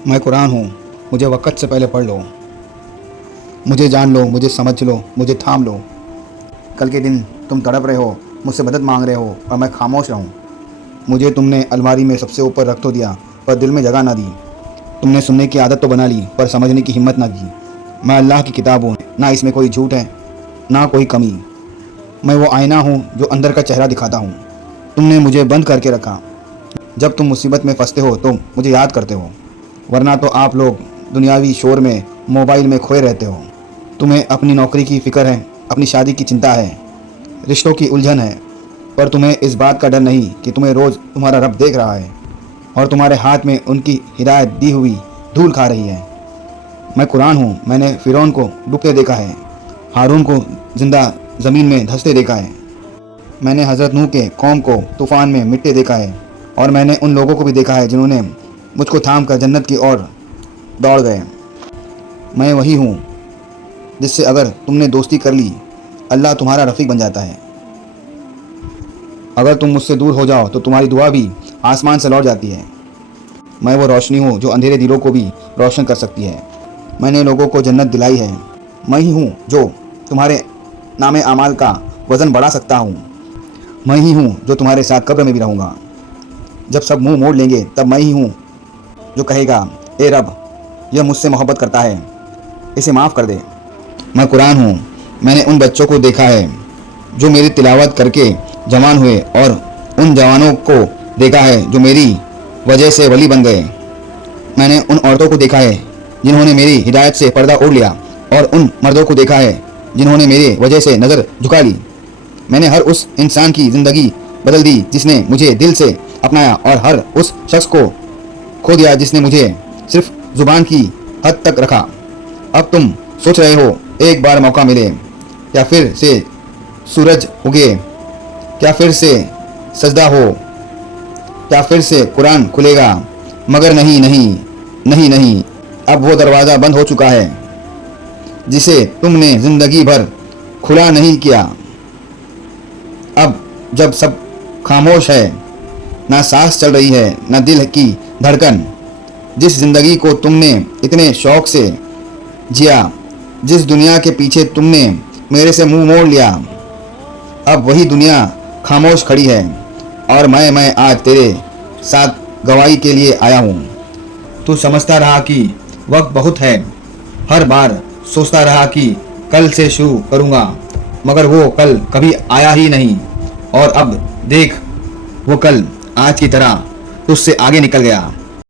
मैं कुरान हूँ, मुझे वक़्त से पहले पढ़ लो, मुझे जान लो, मुझे समझ लो, मुझे थाम लो। कल के दिन तुम तड़प रहे हो, मुझसे मदद मांग रहे हो और मैं खामोश रहूँ। मुझे तुमने अलमारी में सबसे ऊपर रख तो दिया, पर दिल में जगह ना दी। तुमने सुनने की आदत तो बना ली, पर समझने की हिम्मत ना की। मैं अल्लाह की किताब हूँ, ना इसमें कोई झूठ है, ना कोई कमी। मैं वो आईना हूँ जो अंदर का चेहरा दिखाता हूँ। तुमने मुझे बंद करके रखा। जब तुम मुसीबत में फंसते हो तो मुझे याद करते हो, वरना तो आप लोग दुनियावी शोर में, मोबाइल में खोए रहते हो। तुम्हें अपनी नौकरी की फ़िक्र है, अपनी शादी की चिंता है, रिश्तों की उलझन है, पर तुम्हें इस बात का डर नहीं कि तुम्हें रोज़ तुम्हारा रब देख रहा है और तुम्हारे हाथ में उनकी हिदायत दी हुई धूल खा रही है। मैं कुरान हूँ, मैंने फ़िरौन को डूबते देखा है, हारून को जिंदा ज़मीन में धंसते देखा है। मैंने हज़रत नूह के कौम को तूफ़ान में मिटते देखा है, और मैंने उन लोगों को भी देखा है जिन्होंने मुझको थाम कर जन्नत की ओर दौड़ गए। मैं वही हूँ जिससे अगर तुमने दोस्ती कर ली, अल्लाह तुम्हारा रफ़ीक बन जाता है। अगर तुम मुझसे दूर हो जाओ तो तुम्हारी दुआ भी आसमान से लौट जाती है। मैं वो रोशनी हूँ जो अंधेरे दिलों को भी रोशन कर सकती है। मैंने लोगों को जन्नत दिलाई है। मैं ही हूँ जो तुम्हारे नामे आमाल का वज़न बढ़ा सकता हूँ। मैं ही हूँ जो तुम्हारे साथ कब्र में भी रहूँगा। जब सब मुंह मोड़ लेंगे तब मैं ही हूँ जो कहेगा, ए रब, यह मुझसे मोहब्बत करता है, इसे माफ़ कर दे। मैं कुरान हूँ, मैंने उन बच्चों को देखा है जो मेरी तिलावत करके जवान हुए, और उन जवानों को देखा है जो मेरी वजह से वली बन गए। मैंने उन औरतों को देखा है जिन्होंने मेरी हिदायत से पर्दा ओढ़ लिया, और उन मर्दों को देखा है जिन्होंने मेरी वजह से नज़र झुका ली। मैंने हर उस इंसान की ज़िंदगी बदल दी जिसने मुझे दिल से अपनाया, और हर उस शख्स को खो दिया जिसने मुझे सिर्फ ज़ुबान की हद तक रखा। अब तुम सोच रहे हो, एक बार मौका मिले, क्या फिर से सूरज उगे, क्या फिर से सजदा हो, क्या फिर से कुरान खुलेगा? मगर नहीं नहीं नहीं नहीं, अब वो दरवाज़ा बंद हो चुका है जिसे तुमने ज़िंदगी भर खुला नहीं किया। अब जब सब खामोश है, ना सांस चल रही है, ना दिल की धड़कन, जिस ज़िंदगी को तुमने इतने शौक़ से जिया, जिस दुनिया के पीछे तुमने मेरे से मुंह मोड़ लिया, अब वही दुनिया खामोश खड़ी है, और मैं आज तेरे साथ गवाही के लिए आया हूँ। तू समझता रहा कि वक्त बहुत है, हर बार सोचता रहा कि कल से शुरू करूँगा, मगर वो कल कभी आया ही नहीं, और अब देख, वो कल आज की तरह तुझसे आगे निकल गया।